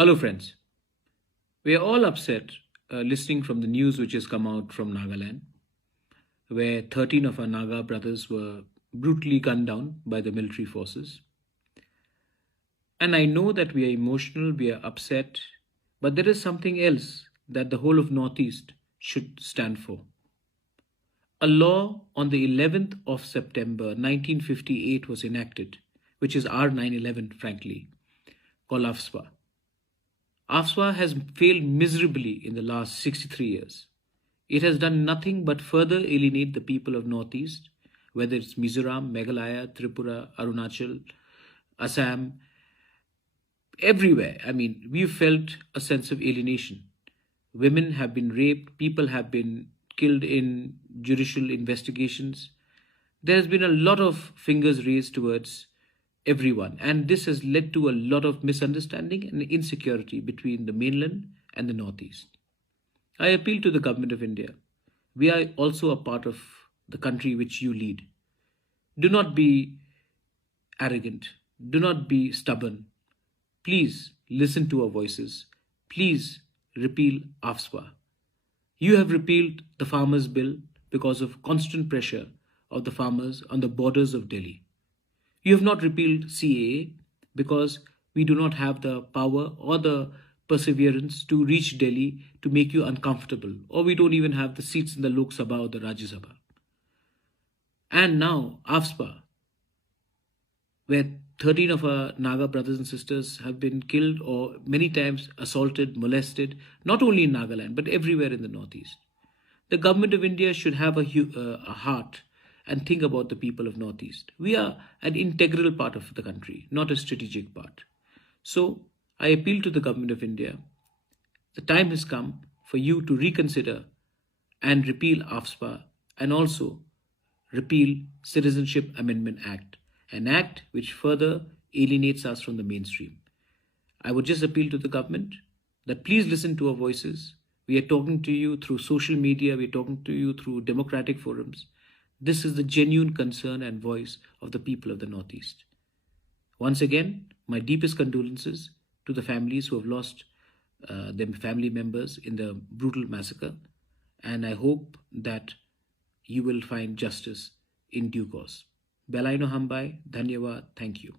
Hello, friends. We are all upset listening from the news which has come out from Nagaland, where 13 of our Naga brothers were brutally gunned down by the military forces. And I know that we are emotional, we are upset, but there is something else that the whole of Northeast should stand for. A law on the 11th of September 1958 was enacted, which is our 9/11, frankly, called AFSPA. AFSPA has failed miserably in the last 63 years. It has done nothing but further alienate the people of Northeast, whether it's Mizoram, Meghalaya, Tripura, Arunachal, Assam, everywhere. We've felt a sense of alienation. Women have been raped, people have been killed in judicial investigations. There's been a lot of fingers raised towards everyone, and this has led to a lot of misunderstanding and insecurity between the mainland and the Northeast. I appeal to the government of India. We are also a part of the country which you lead. Do not be arrogant. Do not be stubborn. Please listen to our voices. Please repeal AFSPA. You have repealed the farmers' bill because of constant pressure of the farmers on the borders of Delhi. You have not repealed CAA because we do not have the power or the perseverance to reach Delhi to make you uncomfortable, or we don't even have the seats in the Lok Sabha or the Rajya Sabha. And now, AFSPA, where 13 of our Naga brothers and sisters have been killed or many times assaulted, molested, not only in Nagaland, but everywhere in the Northeast. The government of India should have a heart and think about the people of Northeast. We are an integral part of the country, not a strategic part. So I appeal to the government of India. The time has come for you to reconsider and repeal AFSPA and also repeal Citizenship Amendment Act, an act which further alienates us from the mainstream. I would just appeal to the government that please listen to our voices. We are talking to you through social media, we are talking to you through democratic forums. This is the genuine concern and voice of the people of the Northeast. Once again, my deepest condolences to the families who have lost their family members in the brutal massacre, and I hope that you will find justice in due course. Belaino Hambai, Dhanyawad, thank you.